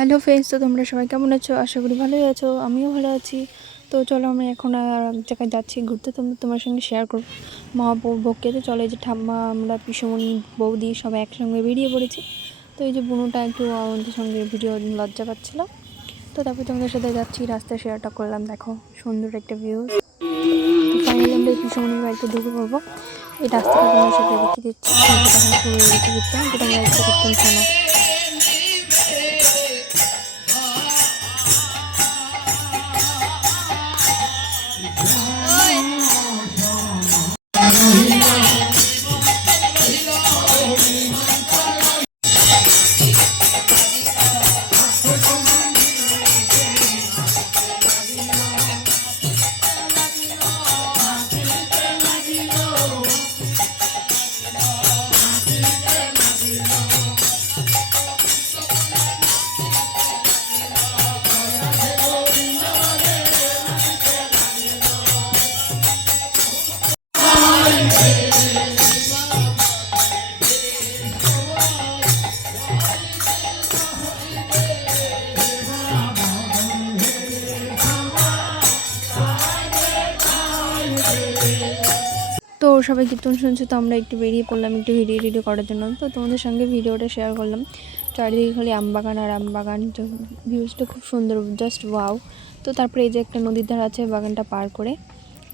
Hello friends, তো তোমরা সবাই কেমন আছো? আশা করি ভালোই আছো, আমিও ভালো আছি। তো চলো আমি এখন আর এক জায়গায় যাচ্ছি, ঘুরতে তোমরা তোমার সঙ্গে শেয়ার করব। মহাভোগকে তো চলো এই যে ঠাম্মা, আমরা পিসমণি, বৌদি সবাই একসঙ্গে বেরিয়ে পড়েছি। তো এই যে বুনুটা একটু আমাদের সঙ্গে ভিডিও লজ্জা পাচ্ছিলো তো তারপর তোমাদের সাথে যাচ্ছি, রাস্তায় শেয়ারটা করলাম, দেখো সুন্দর একটা ভিউ ফাইনালি আমরা পিসমণির বাড়িতে ঢুকে পড়ব। এই রাস্তাটা তোমাদের সাথে দেখিয়ে দিচ্ছি। তোমরা একটু করতাম শোনো সবাই কীর্তন শুনছো, তো আমরা একটু বেরিয়ে পড়লাম একটু ভিডিও টিডিও করার জন্য। তো তোমাদের সঙ্গে ভিডিওটা শেয়ার করলাম। চারিদিকে খালি আমবাগান আর আমবাগান তো ভিউজটা খুব সুন্দর জাস্ট ওয়াও তো তারপরে এই যে একটা নদীর ধার আছে বাগানটা পার করে,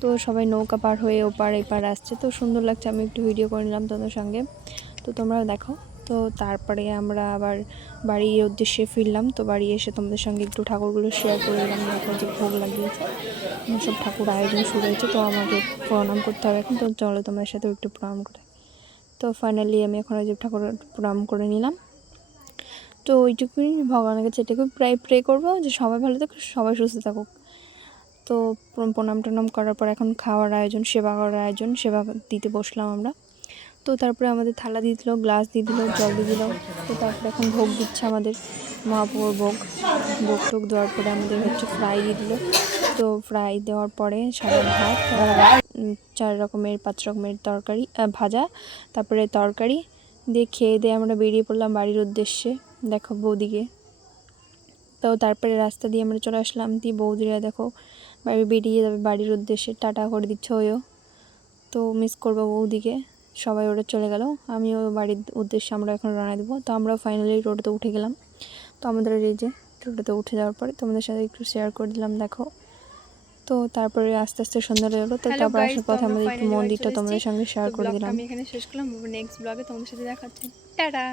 তো সবাই নৌকা পার হয়ে ওপার এপার আসছে, তো সুন্দর লাগছে। আমি একটু ভিডিও করে নিলাম তোমাদের সঙ্গে। তো তোমরাও দেখো। তো তারপরে আমরা আবার বাড়ির উদ্দেশ্যে ফিরলাম। তো বাড়ি এসে তোমাদের সঙ্গে একটু ঠাকুরগুলো শেয়ার করে দিলাম। দেখো যে ভোগ লাগিয়েছে। সব ঠাকুর আয়োজন শুরু হয়েছে। তো আমাকে প্রণাম করতে হবে এখন। তো চলো তোমাদের সাথে একটু প্রণাম করে। তো ফাইনালি আমি এখন যে ঠাকুর প্রণাম করে নিলাম। তো ওইটুকুই ভগবানের কাছে এটুকুই প্রায় প্রে করব যে সবাই ভালো থাকুক, সবাই সুস্থ থাকুক। তো প্রণাম টনাম করার পর এখন খাওয়ার আয়োজন, সেবা করার আয়োজন, সেবা দিতে বসলাম আমরা। তো তারপরে আমাদের থালা দিয়ে দিল, গ্লাস দিয়ে দিল, জল দিয়ে দিল। তো তারপরে এখন ভোগ দিচ্ছে আমাদের মহাপুর ভোগ। ভোগ টোগ দেওয়ার পরে আমাদের হচ্ছে ফ্রাই দিয়ে দিল। তো ফ্রাই দেওয়ার পরে সাদা ভাত চার রকমের, পাঁচ রকমের তরকারি ভাজা, তারপরে তরকারি। দিয়ে খেয়ে দিয়ে আমরা বেরিয়ে পড়লাম বাড়ির উদ্দেশ্যে, দেখো বৌদিকে। তো তারপরে রাস্তা দিয়ে আমরা চলে আসলাম। দিয়ে বৌদিরা দেখো বাড়ি বেরিয়ে যাবে বাড়ির উদ্দেশ্যে, টাটা করে দিচ্ছে ওইও। তো মিস করব বৌদিকে। সবাই ওটা চলে গেল। আমিও বাড়ির উদ্দেশ্যে আমরা এখন রানা দেবো। তো আমরা ফাইনালি টোটোতে উঠে গেলাম। তো আমাদের এই যে টোটোতে উঠে যাওয়ার পরে তোমাদের সাথে একটু শেয়ার করে দিলাম দেখো। তো তারপরে আস্তে আস্তে সন্ধ্যা হয়ে গেলো। তো তারপর আসার পথে আমাদের একটু মন্দিরটা তোমাদের সঙ্গে শেয়ার করে দিলাম। আমি এখানে শেষ করলাম। নেক্সট ব্লগে তোমাদের সাথে দেখাচ্ছি। টাটা